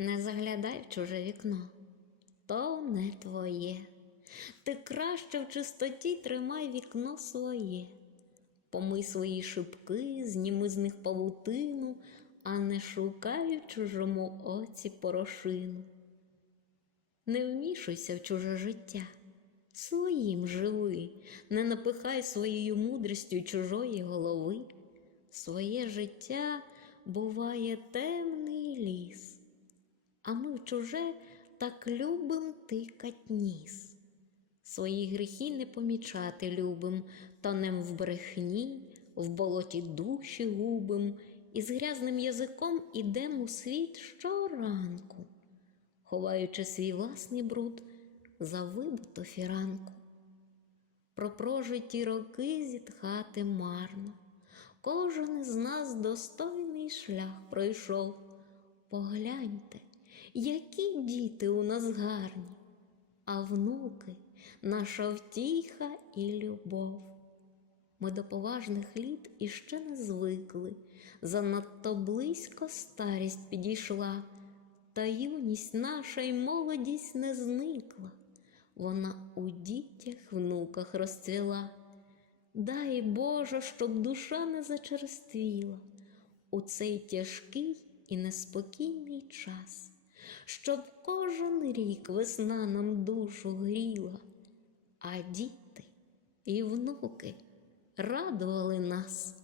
Не заглядай в чуже вікно, то не твоє. Ти краще в чистоті тримай вікно своє. Помий свої шибки, зніми з них павутину, а не шукай в чужому оці порошину. Не вмішуйся в чуже життя, своїм живи, не напихай своєю мудрістю чужої голови. Своє життя буває темний ліс, а ми в чуже так любим тикать ніс. Свої гріхи не помічати любим, тонем в брехні, в болоті душі губим, і з грязним язиком ідем у світ щоранку, ховаючи свій власний бруд за вибиту фіранку. Про прожиті роки зітхати марно. Кожен із нас достойний шлях пройшов. Погляньте, які діти у нас гарні, а внуки наша втіха і любов. Ми до поважних літ іще не звикли, занадто близько старість підійшла, та юність наша й молодість не зникла, вона у дітях, внуках розцвіла. Дай Боже, щоб душа не зачерствіла у цей тяжкий і неспокійний час, щоб кожен рік весна нам душу гріла, а діти і внуки радували нас.